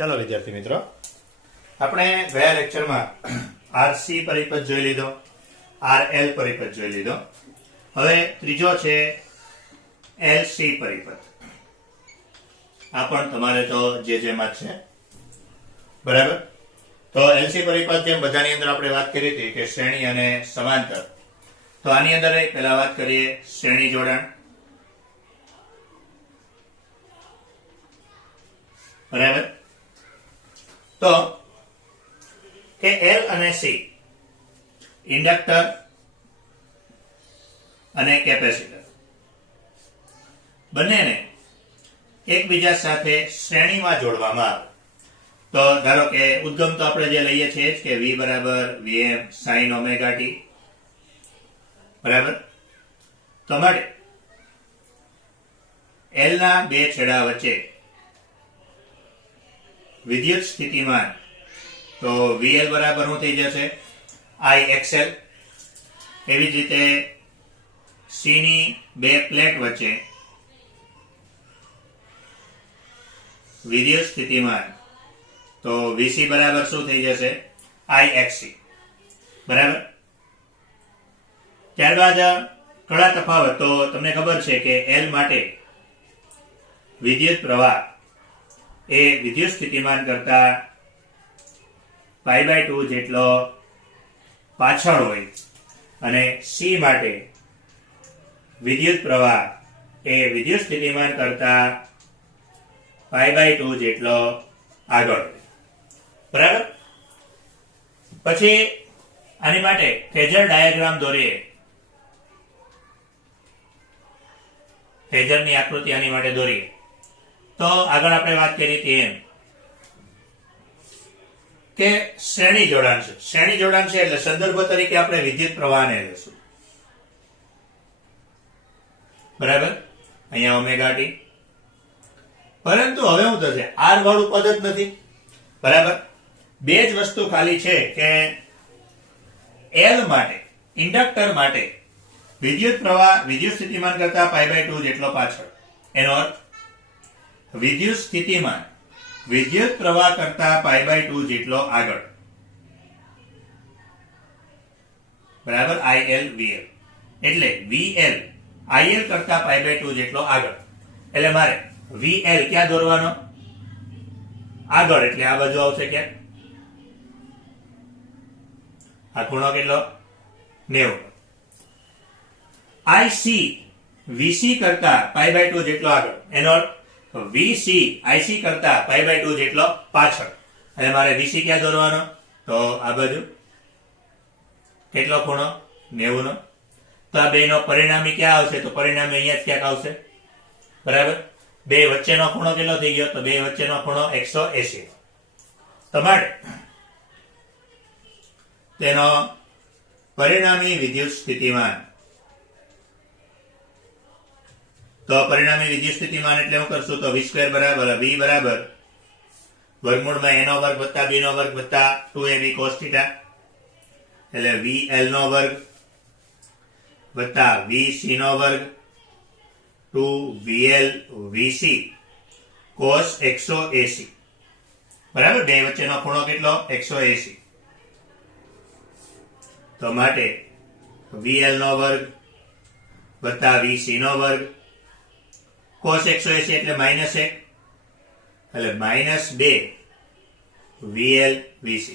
ચાલો વિદ્યાર્થી મિત્રો, આપણે ગયા લેક્ચરમાં આરસી પરિપથ જોઈ લીધો, આરએલ પરિપથ જોઈ લીધો. હવે ત્રીજો છે એલસી પરિપથ. આ પણ તમારે તો જે માં છે, બરાબર. તો એલસી પરિપથ જેમ બધાની અંદર આપણે વાત કરી હતી કે શ્રેણી અને સમાંતર, તો આની અંદર પહેલા વાત કરીએ શ્રેણી જોડાણ. બરાબર. તો કે એલ અને સી ઇન્ડક્ટર અને કેપેસિટર બંનેને એકબીજા સાથે શ્રેણીમાં જોડવામાં આવે. તો ધારો કે ઉદ્ગમ તો આપણે જે લઈએ છીએ કે V બરાબર Vm sin ઓમેગા t, બરાબર. તો માટે L ના બે છેડા વચ્ચે વિદ્યુત સ્થિતિમાન તો VL બરાબર શું થઈ જશે, IXL. એવી જ રીતે C ની બે પ્લેટ વચ્ચે વિદ્યુત સ્થિતિમાન તો VC બરાબર શું થઈ જશે, IXC, બરાબર. ત્યારબાદ કડા તફાવત તો તમને ખબર છે કે L માટે વિદ્યુત પ્રવાહ એ વિદ્યુત સ્થિતિમાન કરતા π/2 જેટલો પાછળ હોય અને C માટે વિદ્યુત પ્રવાહ એ વિદ્યુત સ્થિતિમાન કરતા π/2 જેટલો આગળ હોય, બરાબર. પછી આની માટે ફેઝર ડાયાગ્રામ દોરીએ. ફેઝરની આકૃતિ આની માટે દોરીએ તો આગળ આપણે વાત કરી હતી એમ કે શ્રેણી જોડાણ છે. શ્રેણી જોડાણ છે એટલે સંદર્ભ તરીકે આપણે વિદ્યુત પ્રવાહને લેશું, બરાબર. અહીંયા ઓમેગા ટી. પરંતુ હવે શું થશે, આર વાળું પદ જ નથી, બરાબર. બે જ વસ્તુ ખાલી છે કે એલ માટે ઇન્ડક્ટર માટે વિદ્યુત પ્રવાહ વિદ્યુત સ્થિતિમાન કરતા π/2 જેટલો પાછળ. એનો અર્થ વિદ્યુત સ્થિતિમાન વિદ્યુત પ્રવાહ કરતા π/2 જેટલો આગળ, બરાબર. IL VL એટલે VL IL કરતા π/2 જેટલો આગળ. એટલે મારે VL ક્યાં દોરવાનો, આગળ. એટલે આ બાજુ આવશે ક્યાં, આ ખૂણો કેટલો, 90. IC VC કરતા π/2 જેટલો આગળ. એનો અર્થ VC IC કરતા π/2 જેટલો પાછળ. અને મારે VC ક્યાં દોરવાનો, તો આ બાજુ. કેટલો ખૂણો, 90 નો. તો આ બે નો પરિણામી ક્યાં આવશે, તો પરિણામી અહીંયા જ ક્યાંક આવશે, બરાબર. બે વચ્ચેનો ખૂણો કેટલો થઈ ગયો, તો બે વચ્ચેનો ખૂણો 180. તો માટે તેનો પરિણામી વિદ્યુત સ્થિતિમાન, તો પરિણામી વિદ્યુત સ્થિતિમાન એટલે શું કરશું, તો V² બરાબર V બરાબર વર્ગમૂળમાં A નો વર્ગ વત્તા B નો વર્ગ વત્તા 2AB cos θ, એટલે VL નો વર્ગ વત્તા VC નો વર્ગ 2VL VC cos 180, બરાબર. બે વચ્ચેનો ખૂણો કેટલો, 180. તો માટે VL નો વર્ગ વત્તા VC નો વર્ગ cos 180 એટલે -1, એટલે -2 VL VC.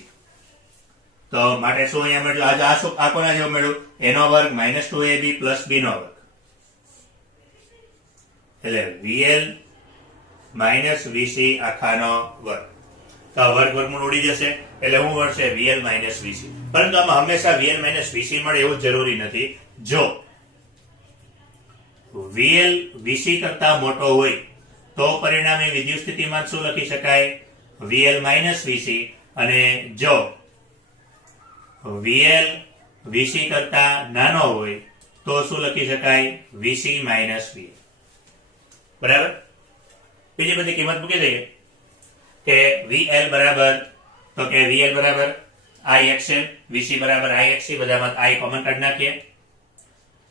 તો માટે શું અહીંયા મળ્યું, આજે આ કોના જેવું મળ્યું, A નો વર્ગ -2AB પ્લસ B નો વર્ગ, એટલે VL VC આખાનો વર્ગ. તો વર્ગ વર્ગમૂળ ઉડી જશે એટલે શું મળશે, VL VC. પરંતુ આમાં હંમેશા VL VC મળે એવું જરૂરી નથી. જો VL VC કરતા મોટો હોય તો પરિણામી વિદ્યુત સ્થિતિમાન શું લખી શકાય, VL VC. અને જો VL VC કરતા નાનો હોય તો શું લખી શકાય, VC VL, બરાબર. બીજી બધી કિંમત મૂકી દઈએ કે VL બરાબર, તો કે VL બરાબર IXL, VC બરાબર IXC, બધામાં I કોમન કાઢી નાખીએ.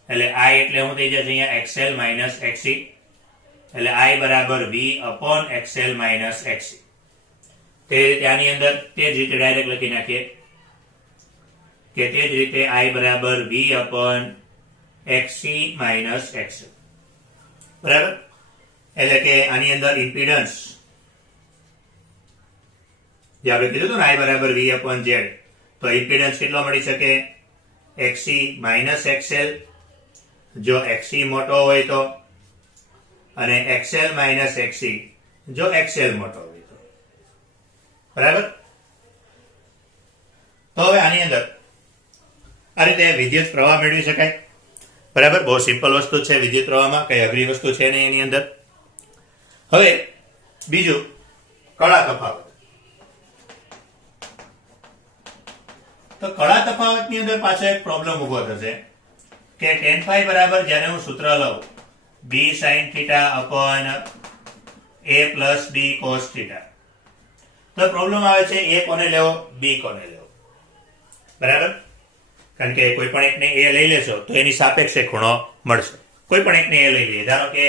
એટલે I એટલે શું થઈ જશે અહીંયા XL XC, એટલે I બરાબર V upon XL XC. તે રીતે આની અંદર તે જ રીતે ડાયરેક્ટ લખી નાખીએ કે તે જ રીતે I બરાબર V upon XC minus XL. બરાબર, એટલે કે આની અંદર ઇમ્પિડન્સ જે આપણે કીધું હતું ને I બરાબર V અપોન Z, તો ઇમ્પિડન્સ કેટલો મળી શકે? XC માઇનસ XL, જો XC મોટો હોય તો, અને XL માઇનસ XC જો XL મોટો હોય તો. બરાબર, તો હવે આની અંદર આ રીતે વિદ્યુત પ્રવાહ મેળવી શકાય. બરાબર, બહુ સિમ્પલ વસ્તુ છે વિદ્યુત પ્રવાહમાં, કઈ અઘરી વસ્તુ છે નહીં એની અંદર. હવે બીજું કળા તફાવત. તો કળા તફાવતની અંદર પાછો એક પ્રોબ્લેમ ઉભો થશે કે tan phi બરાબર જ્યારે હું સૂત્ર લઉં b sin theta upon a plus b cos theta, તો પ્રોબ્લેમ આવે છે a કોને લેવો, b કોને લેવો. બરાબર, કારણ કે કોઈ પણ એકને a લઈ લેશો તો એની સાપેક્ષે ખૂણો મળશે. કોઈ પણ એકને a લઈ લઈએ, ધારો કે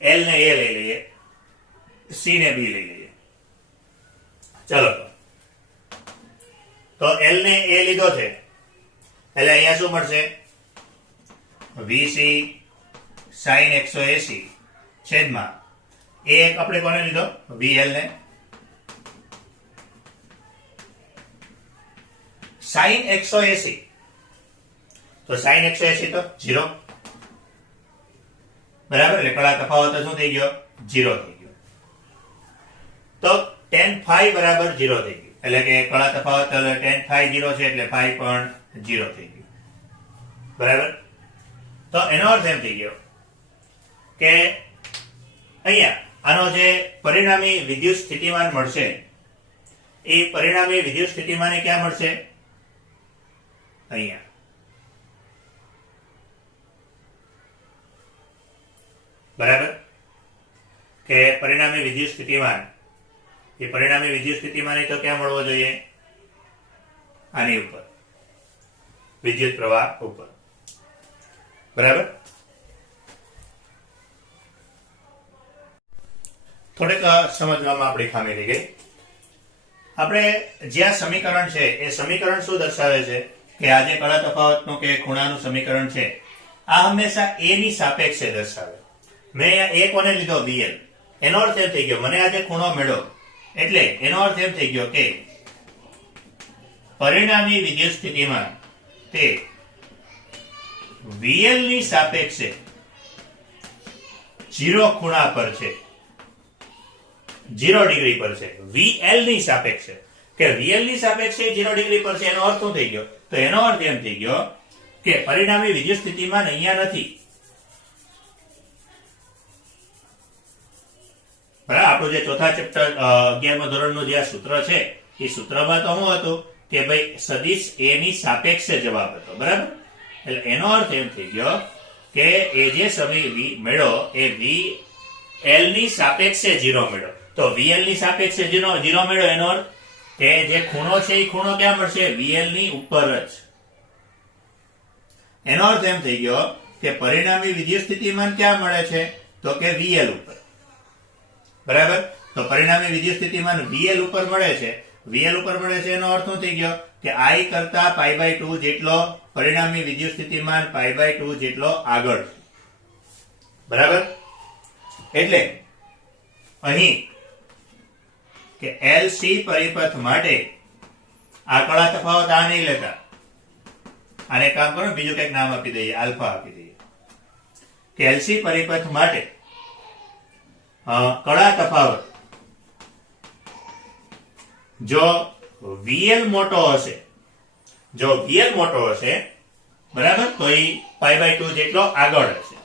l ને a લઈ લઈએ, c ને b લઈ લઈએ. ચલો, તો l ને a લીધો છે એટલે અહીંયા શું મળશે? vc sin 180 છેદમાં a આપણે કોને લીધો? vl ને. sin 180 તો sin 180 તો 0. બરાબર, એટલે કળા તફાવત શું થઈ ગયો? 0 થઈ ગયો. તો tan phi બરાબર 0 થઈ ગયું, એટલે કે કળા તફાવત tan phi 0 છે એટલે phi પણ 0 થઈ ગયું. બરાબર, તો એનો અર્થ એમ થઈ ગયો કે અહીંયા આનો જે પરિણામી વિદ્યુત સ્થિતિમાન મળશે એ પરિણામી વિદ્યુત સ્થિતિમાન ક્યાં મળશે? અહીંયા. બરાબર, કે પરિણામી વિદ્યુત સ્થિતિમાન, એ પરિણામી વિદ્યુત સ્થિતિમાન તો ક્યાં મળવો જોઈએ? આની ઉપર, વિદ્યુત પ્રવાહ ઉપર. બરાબર, થોડીક સમજવામાં આપણી ખામી રહી ગઈ. આપણે જે આ સમીકરણ છે એ સમીકરણ શું દર્શાવે છે કે આ જે કળા તફાવતનું કે ખૂણાનું સમીકરણ છે આ હંમેશા a ની સાપેક્ષે દર્શાવે. મેં અહીંયા a કોને લીધો? vl. એનો અર્થ એમ થઈ ગયો મને આજે ખૂણો મળ્યો એટલે એનો અર્થ એમ થઈ ગયો કે પરિણામી વિદ્યુત સ્થિતિમાં તે vl ની સાપેક્ષે 0 ખૂણા પર છે, 0 ડિગ્રી પર છે. vl ની સાપેક્ષે, કે vl ની સાપેક્ષે 0 ડિગ્રી પર છે એનો અર્થ શું થઈ ગયો? તો એનો અર્થ એમ થઈ ગયો કે પરિણામી વિદ્યુત સ્થિતિમાન અહીંયા નથી. બરાબર, આપણું જે ચોથા ચેપ્ટર 11મા ધોરણનું જે આ સૂત્ર છે એ સૂત્રમાં તો શું હતું કે ભાઈ સદિશ a ની સાપેક્ષે જવાબ હતો. બરાબર, એટલે એનો અર્થ એમ થઈ ગયો કે એ જે સમય મળ્યો એ vl ની સાપેક્ષે 0 મળ્યો. તો vl ની સાપેક્ષે 0 મળ્યો એનો અર્થ કે જે ખૂણો છે એ ખૂણો ક્યાં મળશે? vl ની ઉપર જ. એનો અર્થ એમ થઈ ગયો કે પરિણામી વિદ્યુત સ્થિતિમાન ક્યાં મળે છે? તો કે vl ઉપર. બરાબર, તો પરિણામી વિદ્યુત સ્થિતિમાન vl ઉપર મળે છે. vl ઉપર મળે છે એનો અર્થ શું થઈ ગયો કે I કરતા π/2 જેટલો પરિણામી વિદ્યુત સ્થિતિમાન π/2 જેટલો આગળ. બરાબર, એટલે અહીં કે LC પરિપથ માટે આ કળા તફાવત આ નહીં લેતા, આને કામ કરો બીજું કંઈક નામ આપી દઈએ, આલ્ફા આપી દઈએ. કે LC પરિપથ માટે કળા તફાવત જો VL મોટો હશે, બરાબર, તો એ π/2 જેટલો આગળ હશે.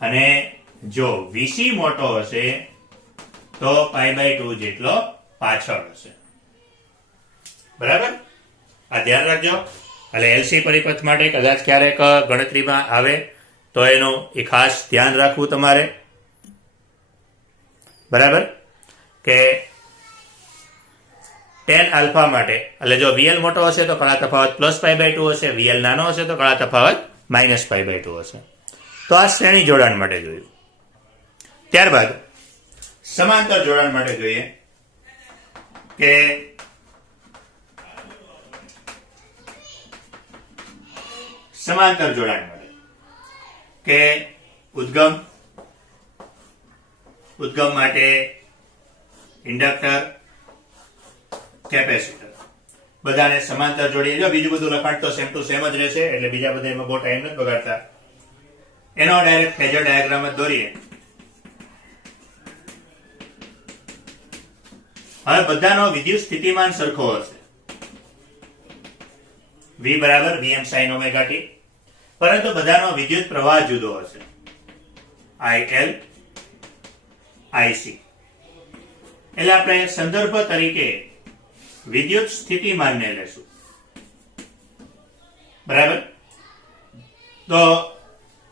અને જો VC મોટો હશે તો π/2 જેટલો પાછળ હશે. બરાબર, આ ધ્યાન રાખજો. એટલે LC પરિપથ માટે કદાચ ક્યારેક ગણતરીમાં આવે તો એનું એ ખાસ ધ્યાન રાખવું તમારે. બરાબર, કે tan આલ્ફા માટે એટલે જો VL મોટો હશે તો કળા તફાવત +π/2 હશે, VL નાનો હશે તો કળા તફાવત -π/2 હશે. તો આ શ્રેણી જોડાણ માટે જોયું. ત્યારબાદ સમાંતર જોડાણ માટે જોઈએ કે સમાંતર જોડાણ માટે કે ઉદ્ગમ માટે ઇન્ડક્ટર, કેપેસિટર બધાને સમાંતર જોડીએ. જો બીજું બધું લખાણ તો સેમ ટુ સેમ જ રહેશે, એટલે બીજા બધા એમાં બહુ ટાઈમ નથી બગાડતા. એનો ડાયરેક્ટ ફેઝર ડાયાગ્રામ જ દોરીએ. હવે બધાનો વિદ્યુત સ્થિતિમાન સરખો હશે, V બરાબર Vm sin omega t, પરંતુ બધાનો વિદ્યુત પ્રવાહ જુદો હશે, IL IC. એટલે આપણે સંદર્ભ તરીકે વિદ્યુત સ્થિતિમાનને લેશું. બરાબર. તો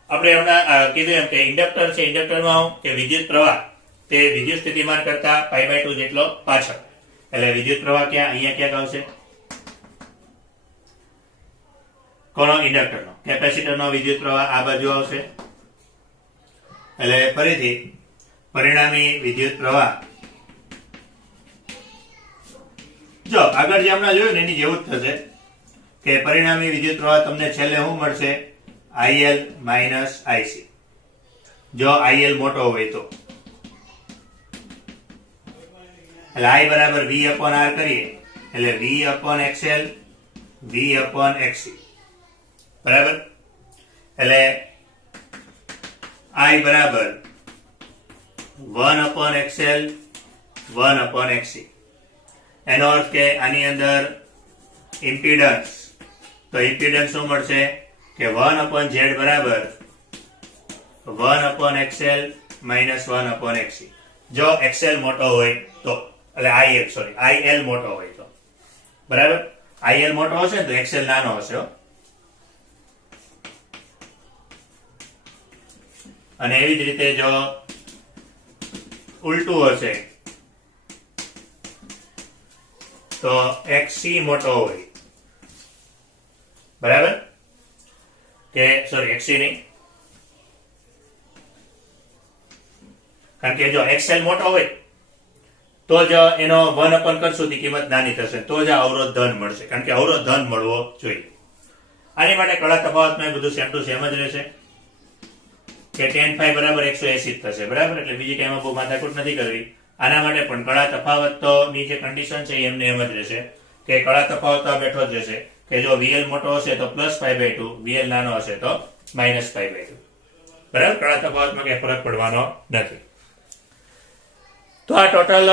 આપણે હમણાં કીધું એમ કે ઇન્ડક્ટર છે, ઇન્ડક્ટરમાં કે વિદ્યુત પ્રવાહ તે વિદ્યુત સ્થિતિમાન કરતા π/2 જેટલો પાછળ, એટલે વિદ્યુત પ્રવાહ ક્યાં અહીંયા ક્યાંક આવશે, કોનો? ઇન્ડક્ટરનો. કેપેસિટરનો વિદ્યુત પ્રવાહ આ બાજુ આવશે. એટલે ફરીથી પરિણામી વિદ્યુત પ્રવાહ, જો આગળ જે હમણાં જોયું ને એની જેવું જ થશે કે પરિણામી વિદ્યુત પ્રવાહ તમને છેલ્લે શું મળશે? IL minus IC. જો IL મોટો હોય તો એટલે I બરાબર V upon R કરીએ એટલે V upon XL, V upon XC. બરાબર. એટલે I બરાબર 1 upon XL, 1 upon XC. એનો અર્થ કે આની અંદર ઇમ્પિડન્સ, તો ઇમ્પિડન્સ શું મળશે કે 1 upon Z બરાબર 1 upon XL minus 1 upon XC. જો XL મોટો હોય તો, એટલે IL મોટો હોય તો, બરાબર. IL મોટો હશે તો XL નાનો હશે. અને એવી જ રીતે જો ઉલટું હશે તો XC મોટો હોય, બરાબર. કે સોરી XC નહીં, કારણ કે જો XL મોટો હોય તો જ એનો 1 upon કરશું તો કિંમત નાની થશે, તો જ આ અવરોધ ધન મળશે, કારણ કે અવરોધ ધન મળવો જોઈએ. આની માટે કળા તફાવતમાં બધું સેમ ટુ સેમ જ રહેશે કે tan phi બરાબર 180 થશે, બરાબર. એટલે બીજી કઈ બહુ માથાકૂટ નથી કરવી. આના માટે પણ કળા તફાવત તો ની જે કન્ડિશન છે એમને એમ જ રહેશે કે કળા તફાવત તો બેઠો જ રહેશે કે જો VL મોટો હશે તો +π/2, VL નાનો હશે તો -π/2, બરાબર. કળા તફાવતમાં કઈ ફરક પડવાનો નથી. તો આ ટોટલ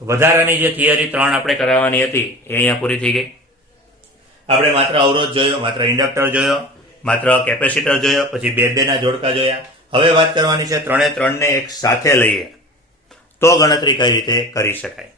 વધારાની જે થિયરી 3 આપણે કરાવવાની હતી એ અહીંયા પૂરી થઈ ગઈ. આપણે માત્ર અવરોધ જોયો, માત્ર ઇન્ડક્ટર જોયો, માત્ર કેપેસિટર જોયો, પછી બે ના જોડકા જોયા. હવે વાત કરવાની છે 3 ને એક સાથે લઈએ તો ગણતરી કઈ રીતે કરી શકાય.